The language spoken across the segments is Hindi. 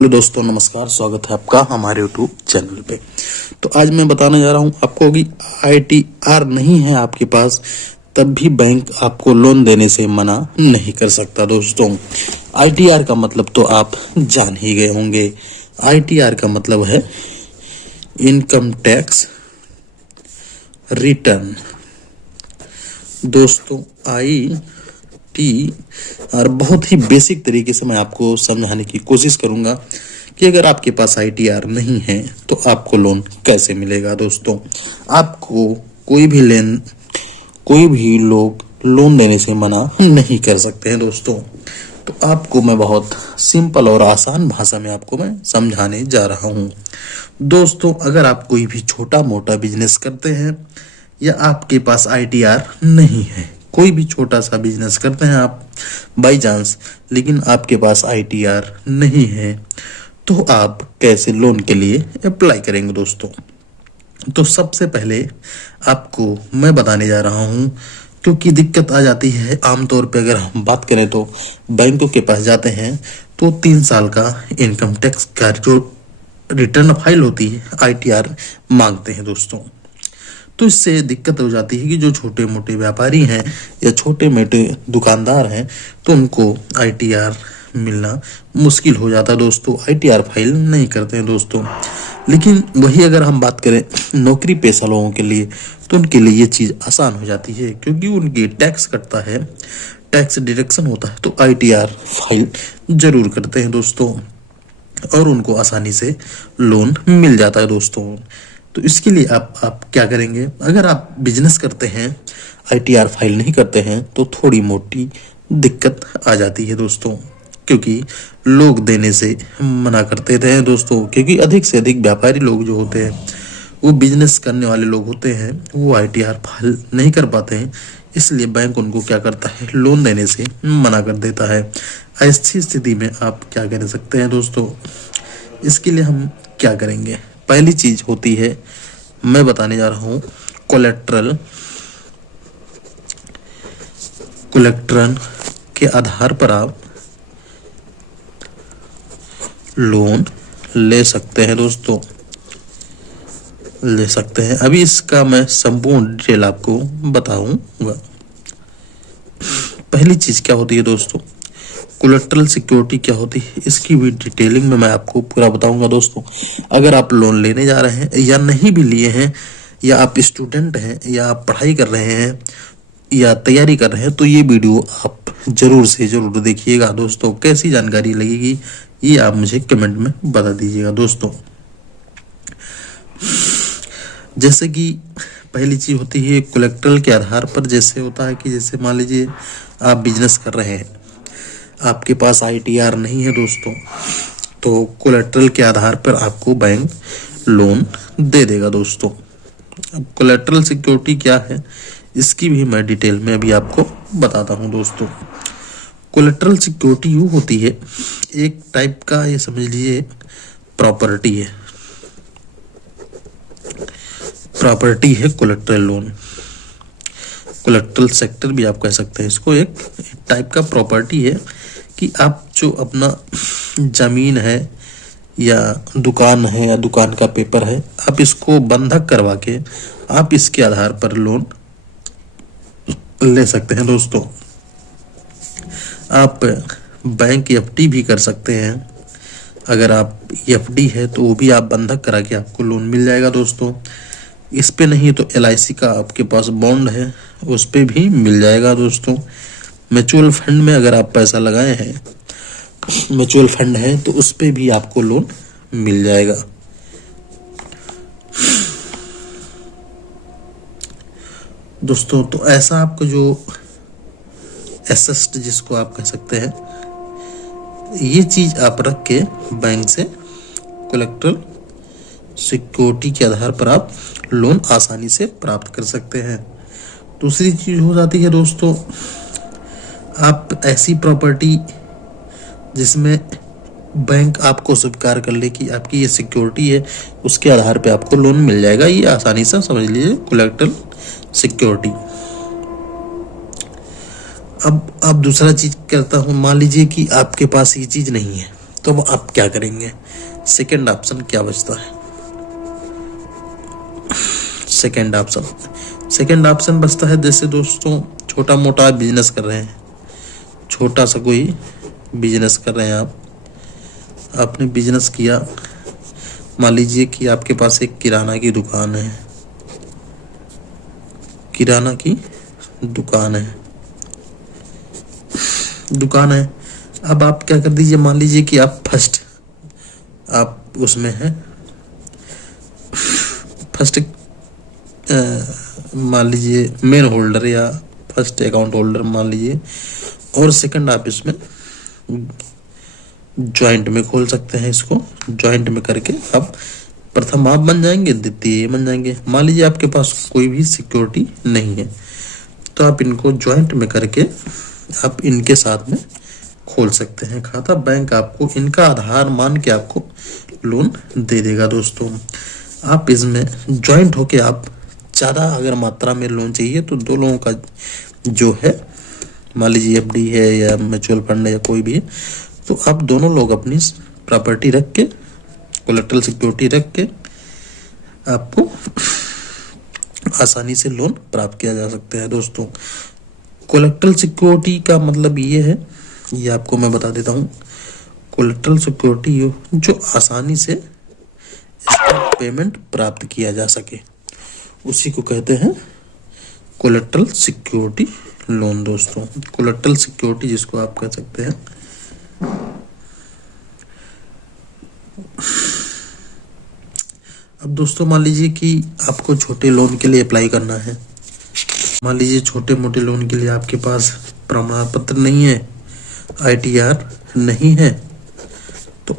हेलो दोस्तों, नमस्कार। स्वागत है आपका हमारे यूट्यूब चैनल पे। तो आज मैं बताने जा रहा हूँ आपको कि ITR नहीं है आपके पास, तब भी बैंक आपको लोन देने से मना नहीं कर सकता। दोस्तों, ITR का मतलब तो आप जान ही गए होंगे। ITR का मतलब है इनकम टैक्स रिटर्न। दोस्तों, और बहुत ही बेसिक तरीके से मैं आपको समझाने की कोशिश करूंगा कि अगर आपके पास ITR नहीं है तो आपको लोन कैसे मिलेगा। दोस्तों, आपको कोई भी लोग लोन देने से मना नहीं कर सकते हैं। दोस्तों, तो आपको मैं बहुत सिंपल और आसान भाषा में आपको मैं समझाने जा रहा हूं। दोस्तों, अगर आप कोई भी छोटा मोटा बिजनेस करते हैं या आपके पास ITR नहीं है, कोई भी छोटा सा बिजनेस करते हैं आप बाई चांस, लेकिन आपके पास ITR नहीं है, तो आप कैसे लोन के लिए अप्लाई करेंगे। दोस्तों, तो सबसे पहले आपको मैं बताने जा रहा हूं, क्योंकि दिक्कत आ जाती है आमतौर पे। अगर हम बात करें तो बैंकों के पास जाते हैं तो 3 साल का इनकम टैक्स का जो रिटर्न फाइल होती है ITR मांगते हैं। दोस्तों, तो इससे दिक्कत हो जाती है कि जो छोटे मोटे व्यापारी हैं या छोटे मोटे दुकानदार हैं, तो उनको ITR मिलना मुश्किल हो जाता है। दोस्तों, ITR फाइल नहीं करते हैं। दोस्तों, लेकिन वही अगर हम बात करें नौकरी पेशा लोगों के लिए, तो उनके लिए ये चीज़ आसान हो जाती है, क्योंकि उनकी टैक्स कटता है, टैक्स डिडक्शन होता है, तो ITR फाइल जरूर करते हैं। दोस्तों, और उनको आसानी से लोन मिल जाता है। दोस्तों, तो इसके लिए आप क्या करेंगे, अगर आप बिजनेस करते हैं ITR फाइल नहीं करते हैं तो थोड़ी मोटी दिक्कत आ जाती है। दोस्तों, क्योंकि लोग देने से मना करते थे। दोस्तों, क्योंकि अधिक से अधिक व्यापारी लोग जो होते हैं, वो बिजनेस करने वाले लोग होते हैं, वो ITR फाइल नहीं कर पाते हैं, इसलिए बैंक उनको क्या करता है, लोन देने से मना कर देता है। ऐसी स्थिति में आप क्या कर सकते हैं। दोस्तों, इसके लिए हम क्या करेंगे, पहली चीज होती है, मैं बताने जा रहा हूं, कोलेट्रल के आधार पर आप लोन ले सकते हैं। दोस्तों, ले सकते हैं। अभी इसका मैं संपूर्ण डिटेल आपको बताऊंगा। पहली चीज क्या होती है दोस्तों, कोलेट्रल सिक्योरिटी क्या होती है, इसकी भी डिटेलिंग में मैं आपको पूरा बताऊंगा। दोस्तों, अगर आप लोन लेने जा रहे हैं या नहीं भी लिए हैं, या आप स्टूडेंट हैं, या आप पढ़ाई कर रहे हैं या तैयारी कर रहे हैं, तो ये वीडियो आप जरूर से जरूर देखिएगा। दोस्तों, कैसी जानकारी लगेगी ये आप मुझे कमेंट में बता दीजिएगा। दोस्तों, जैसे कि पहली चीज होती है कोलेट्रल के आधार पर। जैसे होता है कि जैसे मान लीजिए आप बिजनेस कर रहे हैं, आपके पास ITR नहीं है दोस्तों, तो कोलेट्रल के आधार पर आपको बैंक लोन दे देगा। दोस्तों, अब कोलेट्रल सिक्योरिटी क्या है, इसकी भी मैं डिटेल में अभी आपको बताता हूं। दोस्तों, कोलेट्रल सिक्योरिटी यूँ होती है, एक टाइप का ये समझ लीजिए प्रॉपर्टी है कोलेट्रल लोन। कोलेट्रल सेक्टर भी आप कह सकते हैं इसको। एक टाइप का प्रॉपर्टी है कि आप जो अपना जमीन है या दुकान है या दुकान का पेपर है, आप इसको बंधक करवा के आप इसके आधार पर लोन ले सकते हैं। दोस्तों, आप बैंक FD भी कर सकते हैं। अगर आप FD है तो वो भी आप बंधक करा के आपको लोन मिल जाएगा। दोस्तों, इस पे नहीं तो LIC का आपके पास बॉन्ड है, उस पे भी मिल जाएगा। दोस्तों, म्यूचुअल फंड में अगर आप पैसा लगाए हैं, म्यूचुअल फंड है, तो उस पे भी आपको लोन मिल जाएगा। दोस्तों, तो ऐसा आपको जो एसेस्ट जिसको आप कह सकते हैं, ये चीज आप रख के बैंक से कोलेट्रल सिक्योरिटी के आधार पर आप लोन आसानी से प्राप्त कर सकते हैं। दूसरी चीज हो जाती है दोस्तों, आप ऐसी प्रॉपर्टी जिसमें बैंक आपको स्वीकार कर ले कि आपकी ये सिक्योरिटी है, उसके आधार पे आपको लोन मिल जाएगा। ये आसानी से समझ लीजिए कोलेट्रल सिक्योरिटी। अब दूसरा चीज करता हूं, मान लीजिए कि आपके पास ये चीज नहीं है, तो अब आप क्या करेंगे? सेकंड ऑप्शन क्या बचता है? सेकंड ऑप्शन बचता है, जैसे दोस्तों छोटा मोटा बिजनेस कर रहे हैं, छोटा सा कोई बिजनेस कर रहे हैं आप, आपने बिजनेस किया, मान लीजिए कि आपके पास एक किराना की दुकान है, किराना की दुकान है। अब आप क्या कर दीजिए, मान लीजिए कि आप आप उसमें हैं, फर्स्ट मान लीजिए मेन होल्डर या फर्स्ट अकाउंट होल्डर मान लीजिए, और सेकंड आप इसमें जॉइंट में खोल सकते हैं। इसको जॉइंट में करके आप प्रथम आप बन जाएंगे, द्वितीय ये बन जाएंगे। मान लीजिए आपके पास कोई भी सिक्योरिटी नहीं है, तो आप इनको जॉइंट में करके आप इनके साथ में खोल सकते हैं खाता। बैंक आपको इनका आधार मान के आपको लोन दे देगा। दोस्तों आप इसमें जॉइंट होके आप ज़्यादा अगर मात्रा में लोन चाहिए तो दो लोगों का जो है, मान लीजिए एफडी है या म्यूचुअल फंड है या कोई भी है, तो आप दोनों लोग अपनी प्रॉपर्टी रख के, कोलेटरल सिक्योरिटी रख के आपको आसानी से लोन प्राप्त किया जा सकता है। दोस्तों कोलेटरल सिक्योरिटी का मतलब ये है, ये आपको मैं बता देता हूँ, कोलेटरल सिक्योरिटी जो आसानी से पेमेंट प्राप्त किया जा सके, उसी को कहते हैं कोलेटरल सिक्योरिटी लोन। दोस्तों कोलेटरल सिक्योरिटी जिसको आप कह सकते हैं। अब दोस्तों मान लीजिए कि आपको छोटे लोन के लिए अप्लाई करना है, मान लीजिए छोटे मोटे लोन के लिए आपके पास प्रमाण पत्र नहीं है, आईटीआर नहीं है, तो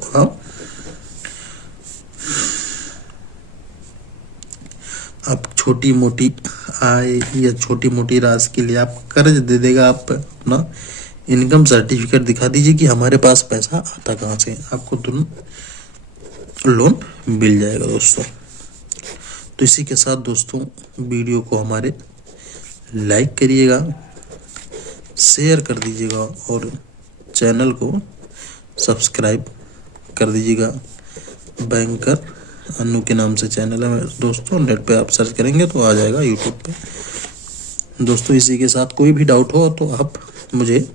आप छोटी मोटी आय या छोटी मोटी राशि के लिए आप कर्ज दे देगा, आप अपना इनकम सर्टिफिकेट दिखा दीजिए कि हमारे पास पैसा आता कहाँ से, आपको तुरंत लोन मिल जाएगा। दोस्तों तो इसी के साथ दोस्तों वीडियो को हमारे लाइक करिएगा, शेयर कर दीजिएगा और चैनल को सब्सक्राइब कर दीजिएगा। बैंकर अनु के नाम से चैनल है दोस्तों, नेट पे आप सर्च करेंगे तो आ जाएगा यूट्यूब पे। दोस्तों इसी के साथ कोई भी डाउट हो तो आप मुझे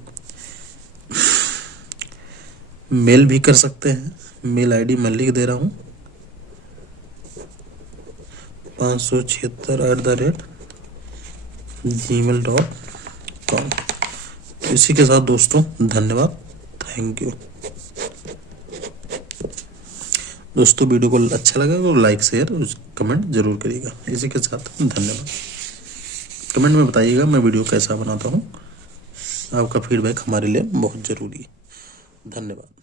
मेल भी कर सकते हैं, मेल आईडी मैं लिख दे रहा हूँ, 576@gmail.com। तो इसी के साथ दोस्तों धन्यवाद, थैंक यू। दोस्तों वीडियो को अच्छा लगा तो लाइक शेयर कमेंट जरूर करिएगा। इसी के साथ धन्यवाद। कमेंट में बताइएगा मैं वीडियो कैसा बनाता हूँ, आपका फीडबैक हमारे लिए बहुत ज़रूरी है। धन्यवाद।